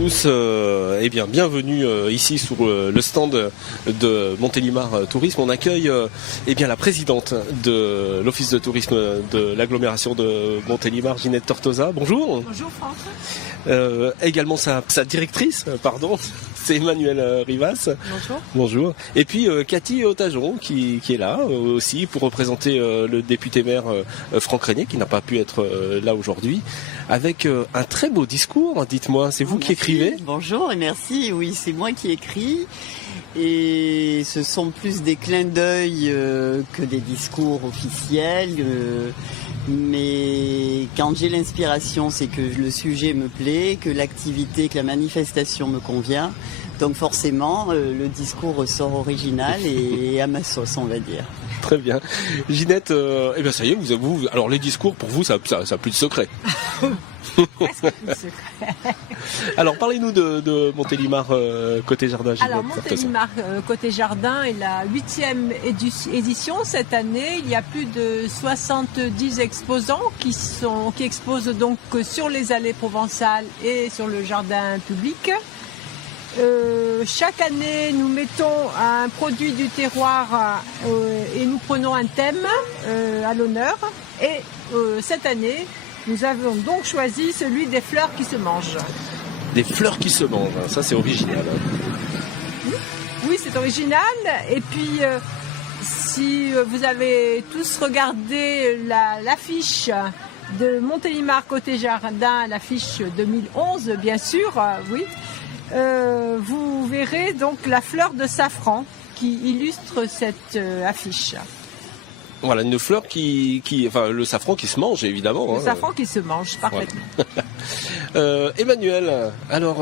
tous, bienvenue ici sur le stand de Montélimar Tourisme. On accueille la présidente de l'Office de tourisme de l'agglomération de Montélimar, Ginette Tortosa. Bonjour. Bonjour Franck. Également sa directrice, c'est Emmanuel Rivas. Bonjour. Bonjour. Et puis Cathy Otajon qui est là aussi pour représenter le député maire Franck Régnier qui n'a pas pu être là aujourd'hui, avec un très beau discours. Dites-moi, c'est vous qui écrivez? Bonjour et merci. Oui, c'est moi qui écris. Et ce sont plus des clins d'œil que des discours officiels. Mais quand j'ai l'inspiration, c'est que le sujet me plaît, que l'activité, que la manifestation me convient. Donc forcément, le discours ressort original et à ma sauce, on va dire. Très bien. Ginette, ça y est, vous, alors les discours, pour vous, ça a plus de secret. Presque plus de secret. Alors parlez-nous de Montélimar côté jardin. Ginette. Alors Montélimar côté jardin est la 8e édition cette année. Il y a plus de 70 exposants qui exposent donc sur les allées provençales et sur le jardin public. Chaque année, nous mettons un produit du terroir et nous prenons un thème à l'honneur. Et cette année, nous avons donc choisi celui des fleurs qui se mangent. Des fleurs qui se mangent, ça c'est original. Oui, c'est original. Et puis, si vous avez tous regardé l'affiche de Montélimar côté jardin, l'affiche 2011, bien sûr, oui. Vous verrez donc la fleur de safran qui illustre cette affiche. Voilà, une fleur le safran qui se mange évidemment. Le safran qui se mange, parfaitement. Voilà. Emmanuel, alors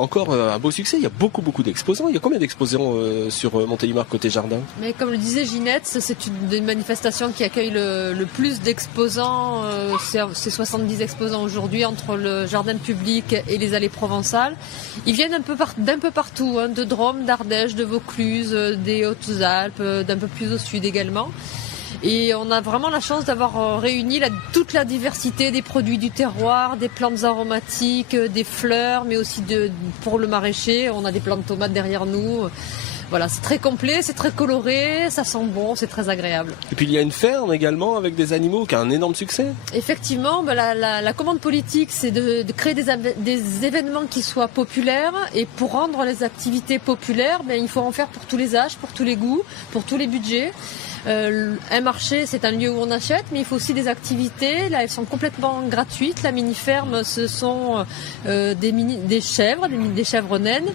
encore un beau succès, il y a beaucoup d'exposants. Il y a combien d'exposants sur Montélimar côté jardin? Mais comme le disait Ginette, c'est une manifestation qui accueille le plus d'exposants. C'est 70 exposants aujourd'hui entre le jardin public et les allées provençales. Ils viennent d'un peu partout, de Drôme, d'Ardèche, de Vaucluse, des Hautes-Alpes, d'un peu plus au sud également. Et on a vraiment la chance d'avoir réuni toute la diversité des produits du terroir, des plantes aromatiques, des fleurs, mais aussi pour le maraîcher. On a des plantes de tomates derrière nous. Voilà, c'est très complet, c'est très coloré, ça sent bon, c'est très agréable. Et puis il y a une ferme également avec des animaux qui a un énorme succès. Effectivement, la commande politique, c'est de créer des événements qui soient populaires. Et pour rendre les activités populaires, il faut en faire pour tous les âges, pour tous les goûts, pour tous les budgets. Un marché, c'est un lieu où on achète, mais il faut aussi des activités. Là, elles sont complètement gratuites. La mini-ferme, ce sont des chèvres, des chèvres naines,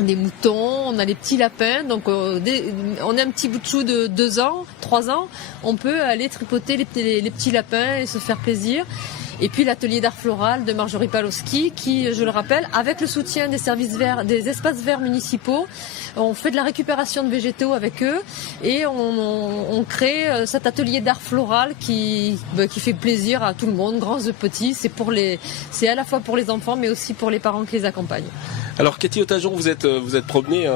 des moutons, on a les petits lapins. Donc, on a un petit bout de chou de 2 ans, 3 ans. On peut aller tripoter les petits lapins et se faire plaisir. Et puis l'atelier d'art floral de Marjorie Palowski qui, je le rappelle, avec le soutien des services verts, des espaces verts municipaux, on fait de la récupération de végétaux avec eux et on crée cet atelier d'art floral qui fait plaisir à tout le monde, grands et petits. C'est à la fois pour les enfants mais aussi pour les parents qui les accompagnent. Alors Cathy Otajon, vous êtes promenée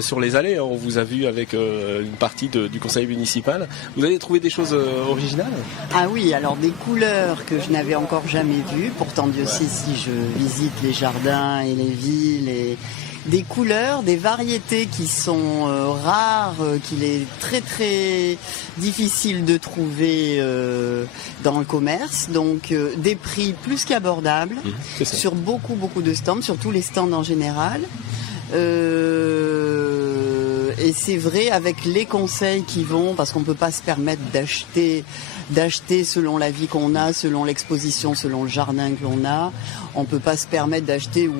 sur les allées, on vous a vu avec une partie du conseil municipal. Vous avez trouvé des choses originales? Ah oui, alors des couleurs que je n'avais encore jamais vues. Pourtant Dieu sait si je visite les jardins et les villes et des couleurs, des variétés qui sont rares, qu'il est très très difficile de trouver dans le commerce. Donc des prix plus qu'abordables sur beaucoup de stands, sur tous les stands en général. Et c'est vrai avec les conseils qui vont, parce qu'on ne peut pas se permettre d'acheter selon la vie qu'on a, selon l'exposition, selon le jardin que l'on a. On ne peut pas se permettre d'acheter où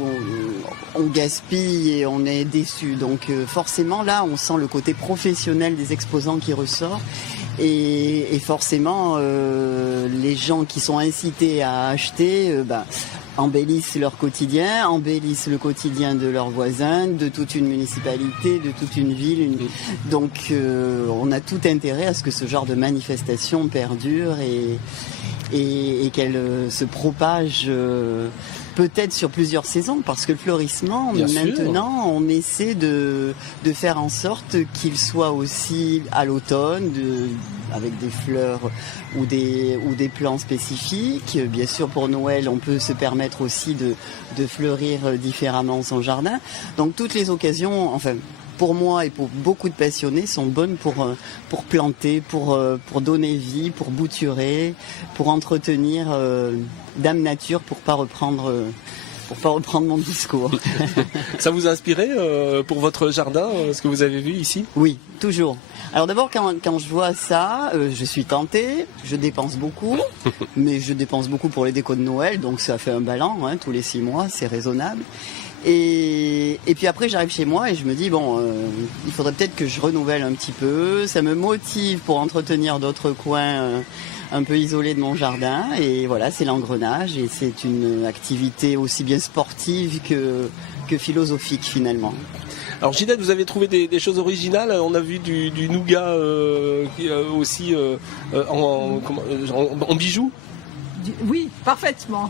on gaspille et on est déçu. Donc forcément là, on sent le côté professionnel des exposants qui ressort. Et forcément, les gens qui sont incités à acheter embellissent leur quotidien, embellissent le quotidien de leurs voisins, de toute une municipalité, de toute une ville. Donc on a tout intérêt à ce que ce genre de manifestation perdure et qu'elle se propage peut-être sur plusieurs saisons, parce que le fleurissement, Bien maintenant, on essaie de faire en sorte qu'il soit aussi à l'automne, avec des fleurs ou des plants spécifiques. Bien sûr, pour Noël, on peut se permettre aussi de fleurir différemment son jardin. Donc toutes les occasions, enfin, pour moi et pour beaucoup de passionnés, sont bonnes pour planter, pour donner vie, pour bouturer, pour entretenir Dame Nature, pour pas reprendre mon discours. Ça vous a inspiré pour votre jardin, ce que vous avez vu ici? Oui, toujours. Alors d'abord, quand je vois ça, je suis tentée, je dépense beaucoup, mais je dépense beaucoup pour les décos de Noël, donc ça fait un ballon, hein, tous les 6 mois, c'est raisonnable. Et puis après, j'arrive chez moi et je me dis, bon, il faudrait peut-être que je renouvelle un petit peu. Ça me motive pour entretenir d'autres coins un peu isolés de mon jardin. Et voilà, c'est l'engrenage et c'est une activité aussi bien sportive que philosophique finalement. Alors Ginette, vous avez trouvé des choses originales. On a vu du nougat aussi en bijoux. Oui, parfaitement.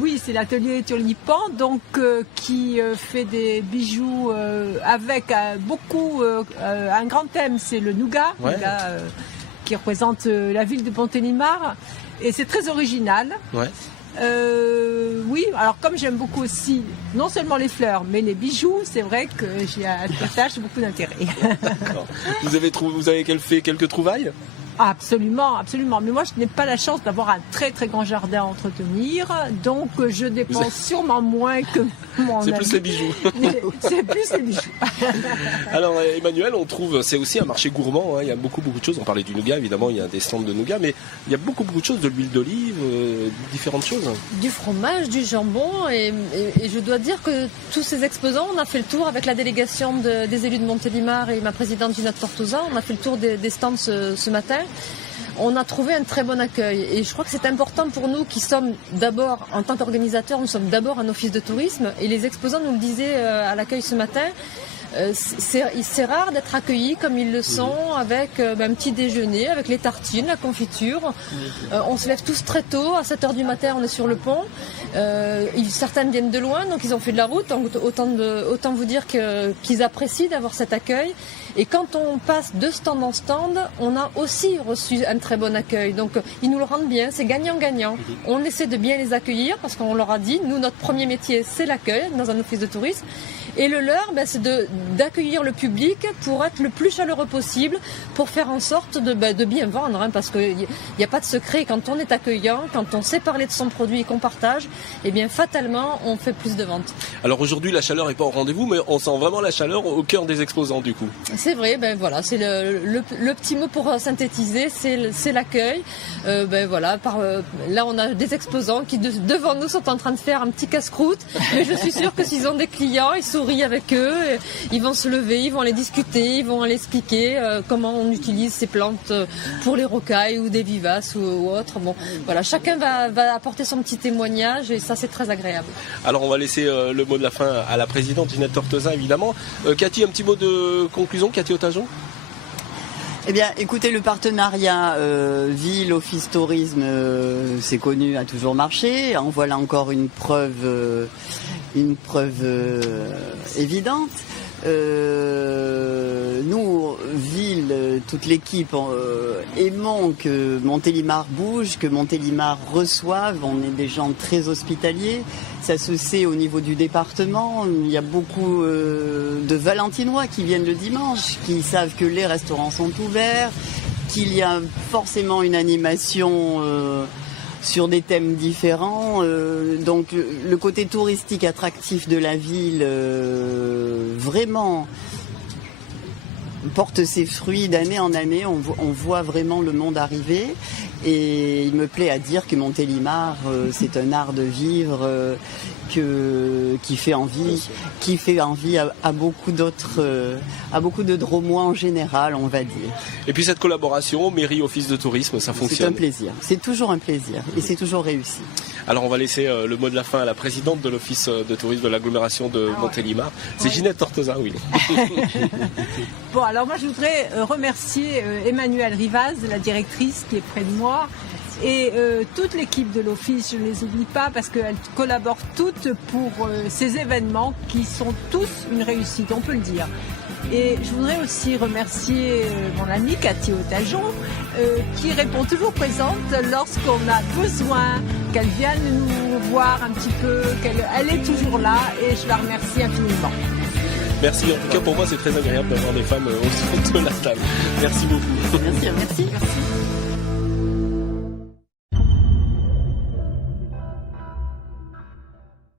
Oui, c'est l'atelier Turlipan, donc qui fait des bijoux avec un grand thème, c'est le nougat, Ouais. Qui représente la ville de Montélimar, et c'est très original. Ouais. Oui, alors comme j'aime beaucoup aussi, non seulement les fleurs, mais les bijoux, c'est vrai que j'attache beaucoup d'intérêt. D'accord. Vous avez fait quelques trouvailles? Absolument, absolument. Mais moi, je n'ai pas la chance d'avoir un très très grand jardin à entretenir, donc je dépense sûrement moins que mon C'est ami. plus les bijoux. C'est plus les bijoux. Alors Emmanuel, on trouve, c'est aussi un marché gourmand, hein, il y a beaucoup de choses. On parlait du nougat, évidemment, il y a des stands de nougat, mais il y a beaucoup de choses, de l'huile d'olive, différentes choses. Du fromage, du jambon, et je dois dire que tous ces exposants, on a fait le tour avec la délégation des élus de Montélimar et ma présidente Ginette Tortosa, on a fait le tour des stands ce matin. On a trouvé un très bon accueil et je crois que c'est important pour nous qui sommes d'abord, en tant qu'organisateurs, nous sommes d'abord un office de tourisme, et les exposants nous le disaient à l'accueil ce matin. C'est rare d'être accueillis comme ils le sont, avec un petit déjeuner, avec les tartines, la confiture. On se lève tous très tôt, à 7h du matin on est sur le pont. Certains viennent de loin, donc ils ont fait de la route, donc autant vous dire qu'ils apprécient d'avoir cet accueil. Et quand on passe de stand en stand, on a aussi reçu un très bon accueil. Donc ils nous le rendent bien, c'est gagnant-gagnant. On essaie de bien les accueillir parce qu'on leur a dit, nous notre premier métier c'est l'accueil dans un office de tourisme. Et le leur, c'est d'accueillir le public pour être le plus chaleureux possible, pour faire en sorte de bien vendre, hein, parce qu'il n'y a pas de secret. Quand on est accueillant, quand on sait parler de son produit et qu'on partage, eh bien fatalement on fait plus de ventes. Alors aujourd'hui la chaleur n'est pas au rendez-vous, mais on sent vraiment la chaleur au cœur des exposants du coup. C'est vrai, voilà, c'est le petit mot pour synthétiser, c'est l'accueil. Voilà, là on a des exposants qui devant nous sont en train de faire un petit casse-croûte, mais je suis sûre que s'ils ont des clients, ils sourient avec eux, ils vont se lever, ils vont aller discuter, ils vont aller expliquer comment on utilise ces plantes pour les rocailles ou des vivaces ou autres. Bon, voilà, chacun va apporter son petit témoignage et ça c'est très agréable. Alors on va laisser le mot de la fin à la présidente Ginette Tortosa évidemment. Cathy, un petit mot de conclusion, Cathy Otajon? Eh bien, écoutez, le partenariat ville, office, tourisme, c'est connu, a toujours marché. En voilà encore une preuve évidente. Nous, ville, toute l'équipe, aimons que Montélimar bouge, que Montélimar reçoive. On est des gens très hospitaliers. Ça se sait au niveau du département. Il y a beaucoup de Valentinois qui viennent le dimanche, qui savent que les restaurants sont ouverts, qu'il y a forcément une animation sur des thèmes différents. Donc le côté touristique attractif de la ville vraiment porte ses fruits d'année en année. On voit vraiment le monde arriver. Et il me plaît à dire que Montélimar, c'est un art de vivre qui fait envie à beaucoup d'autres Drômois en général, on va dire. Et puis cette collaboration, mairie, office de tourisme, ça fonctionne. C'est un plaisir, c'est toujours un plaisir et c'est toujours réussi. Alors on va laisser le mot de la fin à la présidente de l'office de tourisme de l'agglomération de Montélimar. C'est Ginette Tortosa, oui. Bon, alors moi je voudrais remercier Emmanuelle Rivaz, la directrice qui est près de moi, Et toute l'équipe de l'Office, je ne les oublie pas parce qu'elles collaborent toutes pour ces événements qui sont tous une réussite, on peut le dire. Et je voudrais aussi remercier mon amie Cathy Otajon qui répond toujours présente lorsqu'on a besoin qu'elle vienne nous voir un petit peu, elle est toujours là et je la remercie infiniment. Merci, en tout cas pour moi c'est très agréable d'avoir des femmes au centre de la table. Merci beaucoup. Merci.